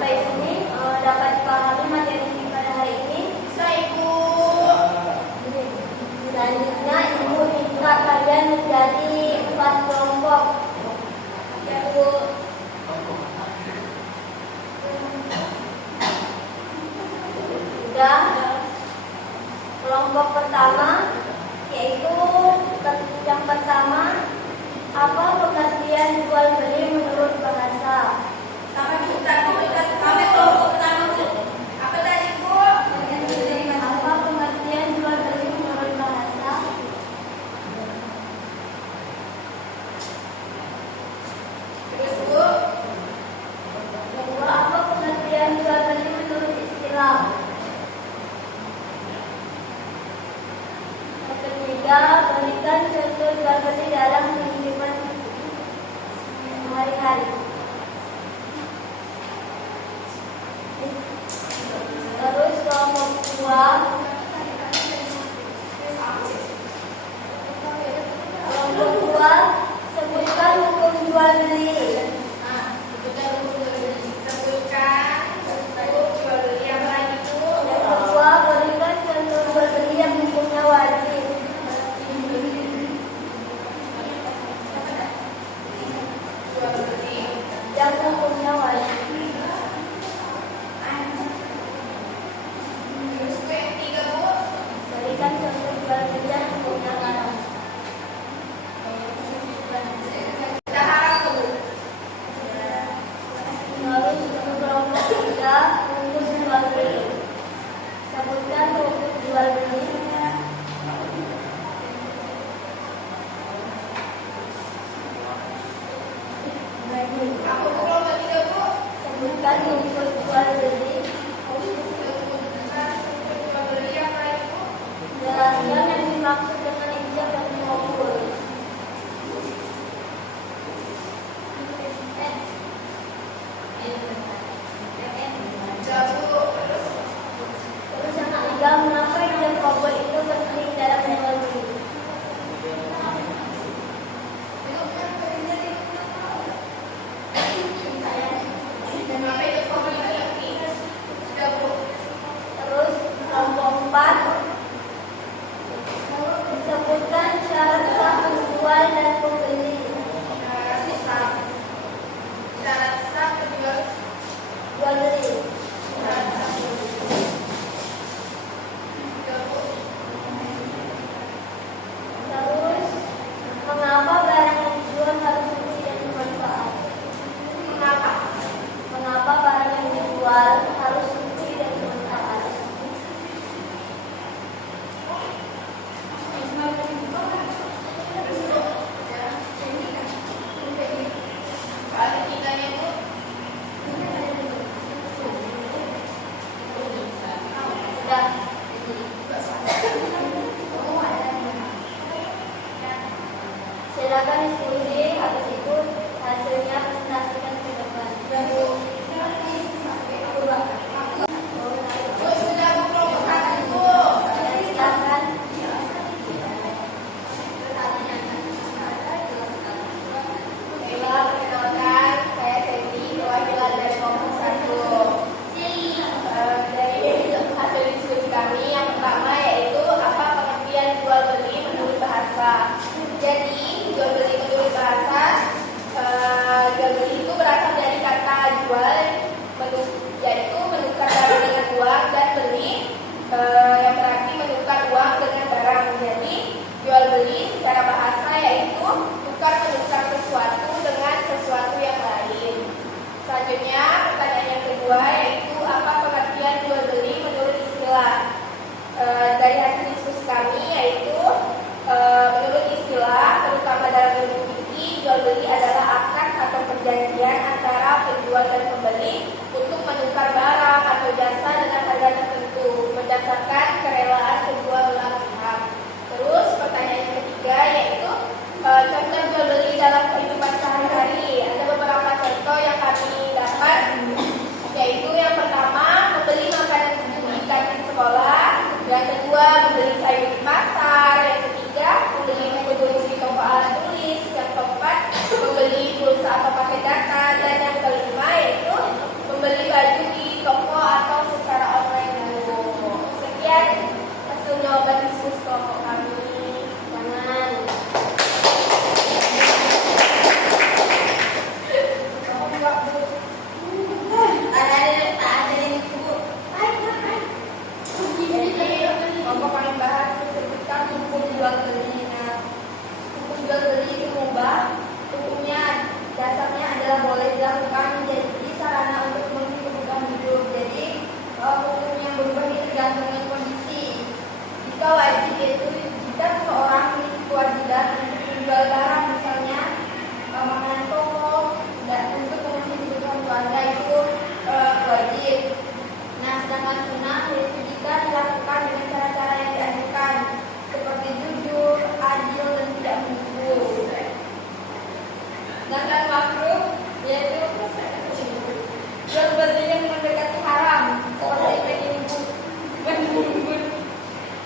Sampai sini dapat dipahami materi pada hari ini. Saya Ibu. Selanjutnya Ibu minta kalian menjadi 4 kelompok. Ya Bu. Sudah. Kelompok pertama yaitu yang pertama, apa pengertian jual beli menurut bahasa? Sama kita Bu, kami kelompok pertama Bu. Apa tadi Bu? Apa pengertian jual beli menurut bahasa? Terus Bu. Kedua, apa pengertian jual beli menurut istilah? Ketiga, berikan contoh jual beli dalam kehidupan sehari-hari. Terus kelompok kedua, sebutkan hukum jual beli. Sebutkan bentuk jual beli yang lagi Bu. Yang kedua, berikan contoh jual beli yang hukumnya wajib. Jual beli. Yang hukumnya wajib. Terus Bu yang ketiga Bu. Berikan contoh jual beli yang hukumnya haram. Kita harap Bu. Terus untuk kelompok tiga, hukum jual beli. Sebutkan hukum jual beli. Aku kelompok tiga Bu. Sebutkan hukum jual beli. Jual beli yang lagi Bu. Jelaskan yang dimaksud dengan ijab dan kabul. Jawab Bu. Terus yang ketiga, mengapa ijab kabul itu penting dalam jual beli? Kenapa itu komunikasi? Sudah Bu. Terus kelompok 4, disebutkan syarat sah penjual dan pembeli. Syarat sah penjual. Jual beli. Terus mengapa barang yang dijual harus suci dan bermanfaat? Mengapa? Mengapa barang yang dijual harus suci dan bermanfaat? Soal ketiganya Bu. Sudah. Silakan diskusi, habis itu hasilnya presentasikan ke depan. Bu sudah Bu kelompok satu Bu. Silakan. Baiklah, perkenalkan saya Febi, perwakilan dari kelompok satu. Dari hasil diskusi kami yang pertama yaitu apa pengertian jual beli menurut bahasa. Jadi jual beli menurut bahasa, jual beli itu berasal dari kata jual, yaitu menukar barang dengan uang, dan beli yang berarti menukar uang dengan barang. Jadi jual beli secara bahasa yaitu tukar-menukar sesuatu dengan sesuatu yang lain. Selanjutnya pertanyaan yang kedua yaitu apa pengertian jual beli menurut istilah. Dari hasil diskusi kami yaitu menurut istilah, terutama dalam ilmu fikih, jual beli adalah akad atau perjanjian antara penjual dan pembeli untuk menukar barang atau jasa dengan harga tertentu berdasarkan kerelaan kedua belah pihak. Terus pertanyaan yang ketiga yaitu contoh jual beli dalam kehidupan sehari-hari. Ada beberapa contoh yang kami dapat, yaitu yang pertama membeli makanan di kantin sekolah, yang kedua membeli sayur di pasar, yang ketiga membeli buku tulis di toko alat tulis, yang keempat membeli pulsa atau paket data, dan yang kelima yaitu membeli baju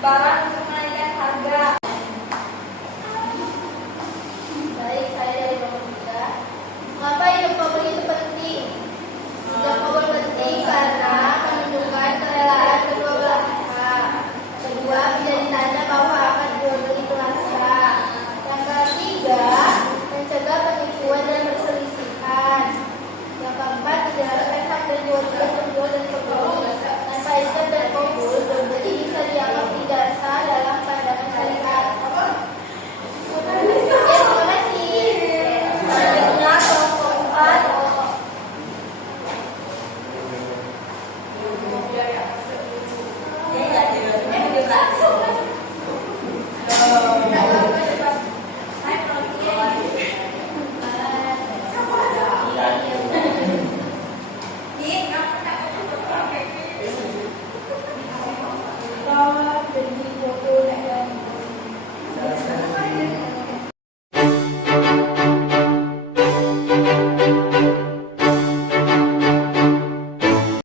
barang